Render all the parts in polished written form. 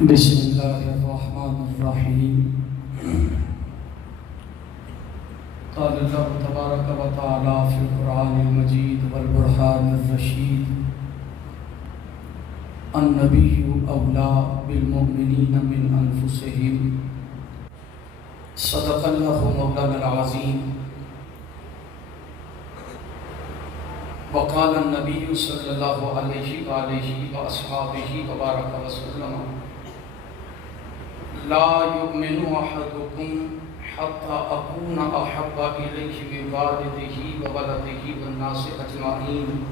بسم اللہ الرحمن الرحیم۔ قال اللہ تبارک و تعالی فی القرآن المجید والبرہان الرشید النبی اولی بالمؤمنین من انفسہم صدق اللہ مولانا العظیم۔ وقال النبی صلی اللہ علیہ وآلہ وآصحابہ وبارک وسلم لا یؤمن احدکم حتی اکون احب الیہ من والدہ وولدہ والناس اجمعین،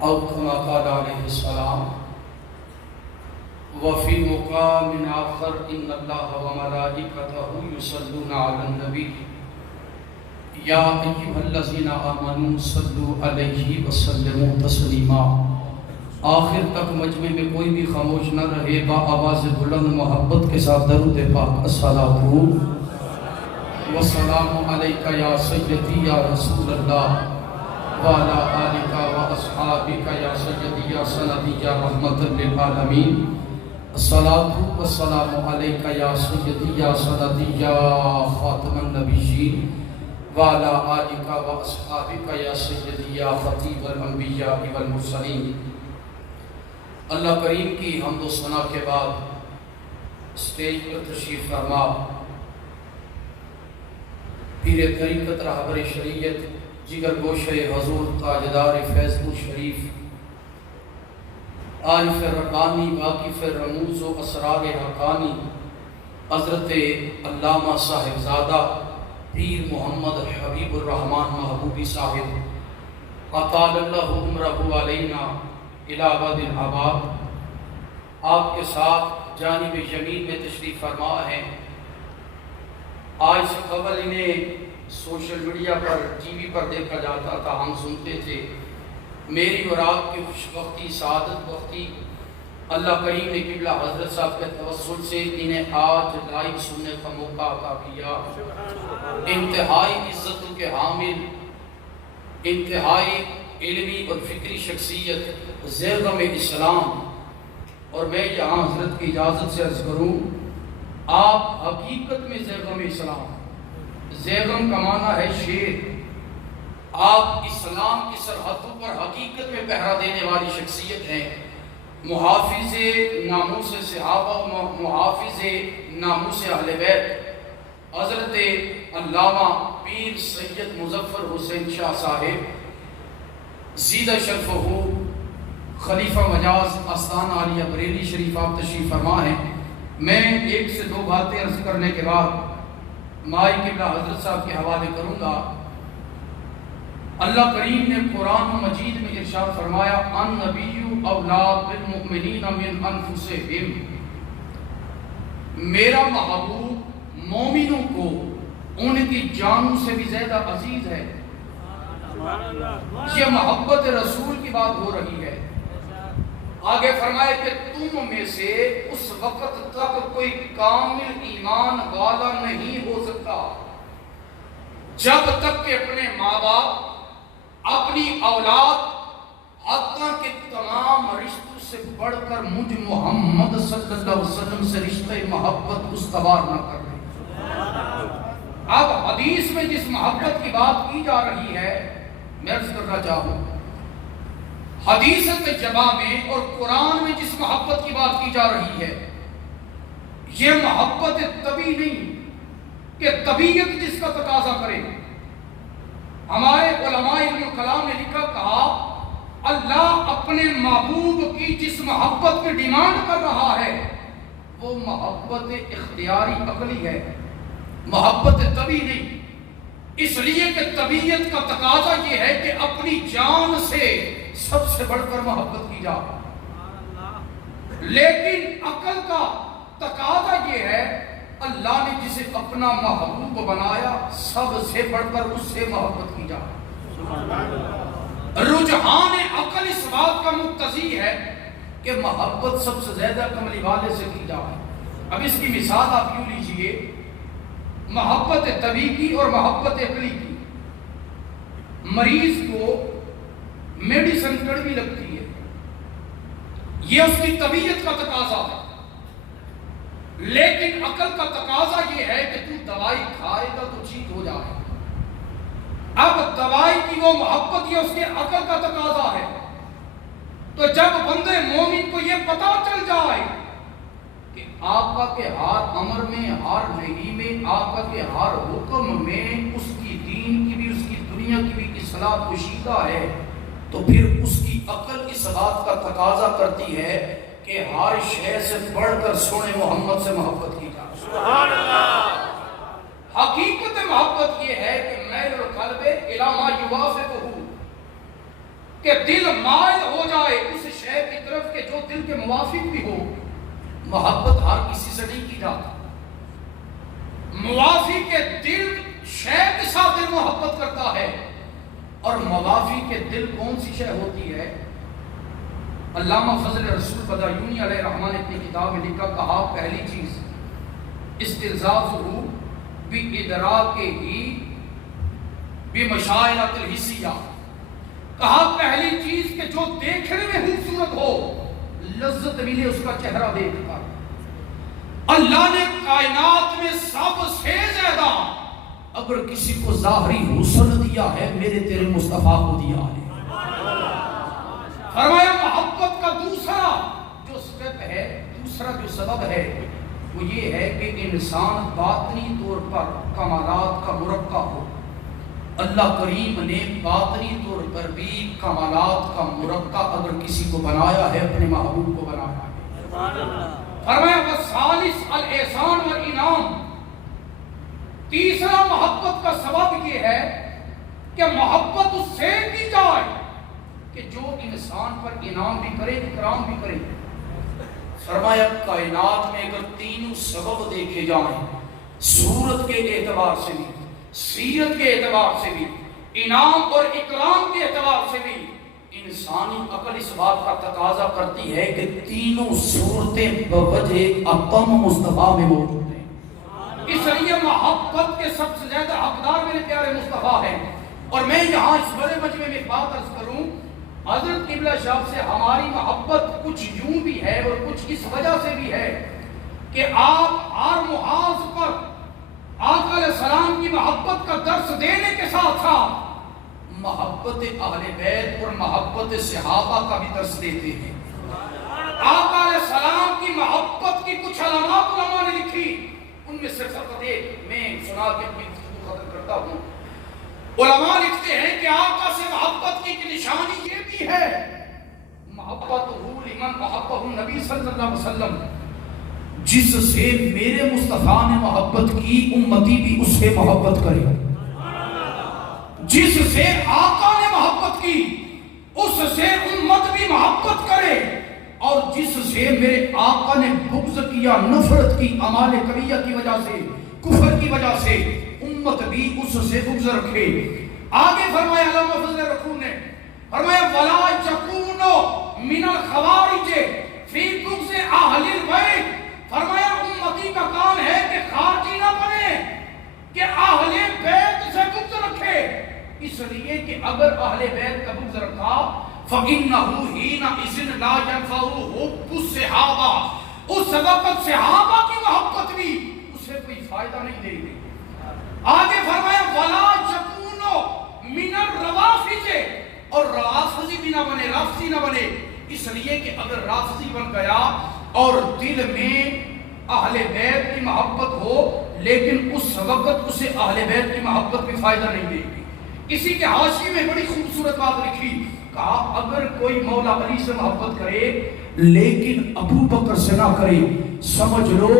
او کما قال علیہ السلام۔ وفی مقام آخر ان اللہ وملائکتہ یصلون علی النبی یا ایھا الذین آمنوا صلوا علیہ وسلموا تسلیما۔ آخر تک مجمع میں کوئی بھی خاموش نہ رہے، با آواز بلند محبت کے ساتھ درود پاک الصلاۃ والسلام علیک یا سیدی یا رسول اللہ وعلی آلک واصحابک یا سیدی یا سندی یا رحمت للعالمین۔ الصلاۃ والسلام علیک یا سیدی یا سندی یا خاتم النبیین وعلی آلک واصحابک یا سیدی یا خطیب الانبیاء والمرسلین۔ اللہ کریم کی حمد و ثنا کے بعد اسٹیج پر تشریف فرما پیر طریقت رہبر شریعت جگر گوشہ حضور تاجدار فیض پور شریف عارف ربانی واقف رموز و اسرار حقانی حضرت علامہ صاحبزادہ پیر محمد حبیب الرحمن محبوبی صاحب اطال اللہ عمرہ علینا الی ابد الآباد، آپ کے ساتھ جانب یمین میں تشریف فرما ہے۔ آج سے قبل انہیں سوشل میڈیا پر ٹی وی پر دیکھا جاتا تھا، ہم سنتے تھے۔ میری اور آپ کی خوش بختی سعادت بختی اللہ کریم نے قبلہ حضرت صاحب کے توسل سے انہیں آج لائیو سننے کا موقع عطا کیا۔ انتہائی عزتوں کے حامل، انتہائی علمی اور فکری شخصیت، زیغم اسلام، اور میں یہاں حضرت کی اجازت سے عرض کروں، آپ حقیقت میں زیغم اسلام، زیغم کا معنی ہے شیر، آپ اسلام کی سرحدوں پر حقیقت میں پہرا دینے والی شخصیت ہیں، محافظ ناموس صحابہ، محافظ ناموس اہل بیت، حضرت علامہ پیر سید مظفر حسین شاہ صاحب زیدہ شرفہ خلیفہ مجاز آستان عالیہ بریلی شریف آپ تشریف فرما ہیں۔ میں ایک سے دو باتیں عرض کرنے کے بعد مائی قبلہ حضرت صاحب کے حوالے کروں گا۔ اللہ کریم نے قرآن مجید میں ارشاد فرمایا النبی اولی بالمؤمنین من انفسہم، میرا محبوب مومنوں کو ان کی جانوں سے بھی زیادہ عزیز ہے۔ یہ محبت رسول کی بات ہو رہی ہے۔ آگے فرمائے کہ تم میں سے اس وقت تک کوئی کامل ایمان والا نہیں ہو سکتا جب تک کہ اپنے ماں باپ، اپنی اولاد، حتیٰ کہ تمام رشتوں سے بڑھ کر مجھ محمد صلی اللہ علیہ وسلم سے رشتہ محبت استوار نہ کر لیں۔ اب حدیث میں جس محبت کی بات کی جا رہی ہے، میں عرض کرنا چاہوں، حدیث طیبہ میں اور قرآن میں جس محبت کی بات کی جا رہی ہے، یہ محبت طبی نہیں کہ طبیعت جس کا تقاضا کرے۔ ہمارے علماء علم کلام نے لکھا کہا اللہ اپنے محبوب کی جس محبت کی ڈیمانڈ کر رہا ہے وہ محبت اختیاری عقلی ہے، محبت طبی نہیں۔ اس لیے کہ طبیعت کا تقاضا یہ ہے کہ اپنی جان سے سب سے بڑھ کر محبت کی جائے، لیکن عقل کا تقاضا یہ ہے اللہ نے جسے اپنا محبوب بنایا سب سے بڑھ کر اس سے محبت کی جائے۔ رجحان عقل اس بات کا مقتضی ہے کہ محبت سب سے زیادہ کملی والے سے کی جائے۔ اب اس کی مثال آپ یوں لیجئے، محبت طبی کی اور محبت عقلی کی۔ مریض کو میڈیسن کڑوی لگتی ہے، یہ اس کی طبیعت کا تقاضا ہے۔ لیکن عقل کا تقاضا یہ ہے کہ تو دوائی کھائے گا تو ٹھیک ہو جائے. اب دوائی کی وہ محبت یہ اس کے عقل کا تقاضا ہے. تو جب بندے مومن کو یہ پتا چل جائے کہ آقا کے ہر امر میں، ہر نہی میں، آقا کے ہر حکم میں اس کی دین کی بھی، اس کی دنیا کی بھی اصلاح پوشیدہ ہے، تو پھر اس کی عقل اس بات کا تقاضا کرتی ہے کہ ہر شے سے بڑھ کر سونے محمد سے محبت کی جائے. سبحان اللہ. حقیقت محبت یہ ہے کہ میل القلب الی ما یوافقہ، کہ دل مائل ہو جائے اس شے کی طرف کہ جو دل کے موافق بھی ہو. محبت ہر کسی سے نہیں کی جاتی. موافق کے دل شے کے ساتھ دل محبت کرتا ہے، اور موافق کے دل کون سی شے ہوتی ہے؟ علامہ فضل رسول بدایونی علیہ الرحمہ نے اپنی کتاب میں لکھا، کہا پہلی چیز استلزازہ بادراکہ بمشاعرۃ الحسیہ، کہا پہلی چیز کہ جو دیکھنے میں خوبصورت ہو، لذت ملے اس کا چہرہ دیکھ کر. اللہ نے کائنات میں سب سے زیادہ اگر کسی کو ظاہری حسن دیا ہے، میرے تیرے مصطفیٰ کو دیا ہے. فرمایا محبت کا دوسرا جو سبب ہے، دوسرا جو سبب ہے وہ یہ ہے کہ انسان باطنی طور پر کمالات کا مرقع ہو. اللہ کریم نے باطنی طور پر بھی کمالات کا مرقع اگر کسی کو بنایا ہے، اپنے محبوب کو بنایا ہے. فرمایا والثالث الاحسان والانعام، تیسرا محبت کا سبب یہ ہے کہ محبت اس سے کی جائے کہ جو انسان پر انعام بھی کرے، اکرام بھی کرے. فرمایا کائنات میں اگر تینوں سبب دیکھے جائیں، صورت کے اعتبار سے بھی، سیرت کے اعتبار سے بھی، انعام اور اکرام کے اعتبار سے بھی، انسانی عقل اس بات کا تقاضا کرتی ہے کہ تینوں صورتیں بوجہ اقم مصطفیٰ میں موجود ہیں. اس لیے محبت کے سب سے زیادہ حقدار میرے پیارے مصطفیٰ ہیں. اور میں یہاں اس بڑے مجمع میں بات عرض کروں، حضرت قبلہ شاہ سے ہماری محبت کچھ یوں بھی ہے اور کچھ اس وجہ سے بھی ہے کہ آپ ہر محاذ پر آقا علیہ السلام کی محبت کا درس دینے کے ساتھ ساتھ محبت اہل بیت اور محبت صحابہ کا بھی درس دیتے ہیں. آقا علیہ السلام کی محبت کی کچھ علامات علماء نے لکھی، ان میں سے فقط ایک میں سنا کے اپنی گفتگو ختم کرتا ہوں. علماء لکھتے ہیں کہ آقا سے محبت کی نشانی یہ بھی ہے، محبت لمن محبہ النبی صلی اللہ علیہ وسلم، جس سے میرے مصطفیٰ نے محبت کی امتی بھی اس سے محبت کرے. جس سے آقا نے محبت کی اس سے امت بھی محبت کرے، اور جس سے میرے آقا نے بغض کیا، نفرت کی، اعمال کبیرہ کی وجہ سے، کفر کی وجہ سے، امت بھی اس سے بغض رکھے. آگے فرمایا علامہ فضل رسول نے فرمایا وَلَا يَكُونُ مِنَ الْخَوَارِجِ فِي بُغْضِ أَهْلِ الْبَيْتِ، فرمایا امتی کا کام ہے کہ خارجی نہ بنے، کہ اہل بیت سے بغض رکھے. اس لیے کہ اگر اہل بیت کا بغض رکھا فَإِنَّهُ حِينَئِذٍ لَا يَنفَعُهُ حُبُّ الصَّحَابَةِ، اس وقت صحابہ کی محبت بھی اسے کوئی فائدہ نہیں دے گی. آگے فرمایا وَلَا يَكُونُ مِنَ الرَّوَافِضِ، اور رافضی بھی نہ بنے، رافضی نہ بنے. اس لیے کہ اگر رافضی بن گیا اور دل میں اہل بیت کی محبت ہو لیکن اس وقت اسے اہل بیت کی محبت بھی فائدہ نہیں دے گی. اسی کے حاشیے میں بڑی خوبصورت بات لکھی، کہا اگر کوئی مولا علی سے محبت کرے لیکن ابو بکر سے نہ کرے، سمجھ لو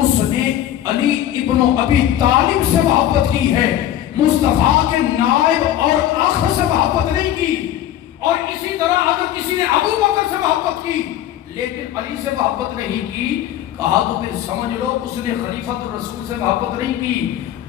اس نے علی ابن ابی طالب سے محبت کی ہے، مصطفیٰ کے نائب اور اخ سے محبت نہیں کی. اور اسی طرح اگر کسی نے ابو بکر سے محبت کی لیکن علی سے محبت نہیں کی، کہا تو پھر سمجھ لو اس نے خلیفۃ الرسول سے محبت نہیں کی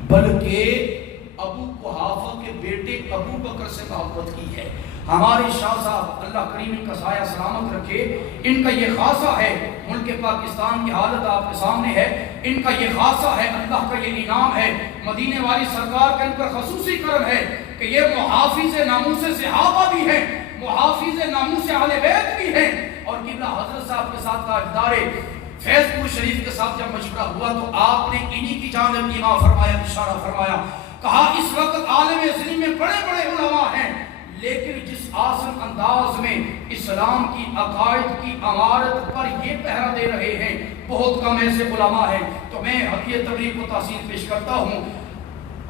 بلکہ ابو قحافہ کے بیٹے ابو بکر سے محبت کی ہے. ہمارے شاہ صاحب اللہ کریم ان کا سایہ سلامت رکھے، ان کا یہ خاصہ ہے، ملک پاکستان کی حالت آپ کے سامنے ہے، ان کا یہ خاصہ ہے، اللہ کا یہ انعام ہے، مدینے والی سرکار کا ان پر خصوصی کرم ہے کہ یہ محافظ ناموس صحابہ بھی ہیں، محافظ ناموس اہل بیت بھی ہیں، اور قبلہ حضرت صاحب کے ساتھ تاجدار فیض پور شریف کے ساتھ جب مشورہ ہوا تو آپ نے انہی کی جانب ایما فرمایا، اشارہ فرمایا، کہا اس وقت عالم اسلام میں بڑے بڑے علماء ہیں، لیکن جس آسن انداز میں اسلام کی عقائد کی عمارت پر یہ پہرا دے رہے ہیں بہت کم ایسے علماء ہیں۔ تو میں حقیقت تبلیغ کو تحسین پیش کرتا ہوں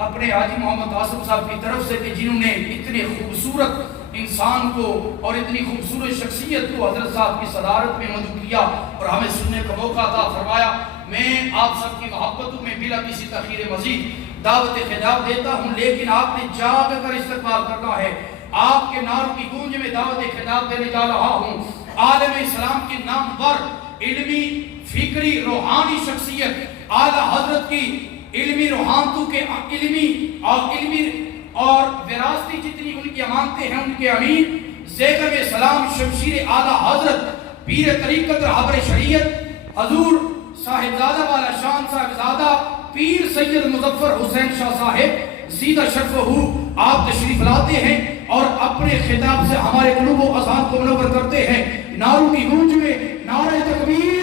اپنے حاجی محمد آصف صاحب کی طرف سے کہ جنہوں نے اتنے خوبصورت انسان کو اور اتنی خوبصورت شخصیت کو حضرت صاحب کی صدارت میں مدعو کیا اور ہمیں سننے کا موقع عطا فرمایا۔ میں آپ سب کی محبتوں میں بلا کسی تاخیر مزید دعوت خطاب دیتا ہوں، لیکن آپ نے جاگ کر استقبال کرنا ہے۔ آپ کے نعروں کی گونج میں دعوت خطاب دینے جا رہا ہوں۔ عالم اسلام کی نامور علمی، فکری، روحانی شخصیت اعلیٰ حضرت کی علمی روحانتوں کے علمی اور وراثتی جتنی ان کی امانتیں ہیں، ان کے امین زیگم سلام شمشیر اعلیٰ حضرت پیر طریقت رہبر شریعت حضور صاحبزادہ والا شان صاحبزادہ پیر سید مظفر حسین شاہ صاحب زیدہ شرف ہو، آپ تشریف لاتے ہیں اور اپنے خطاب سے ہمارے قلوب و اذہان کو منور کرتے ہیں۔ نعروں کی گونج میں نعرہ تکبیر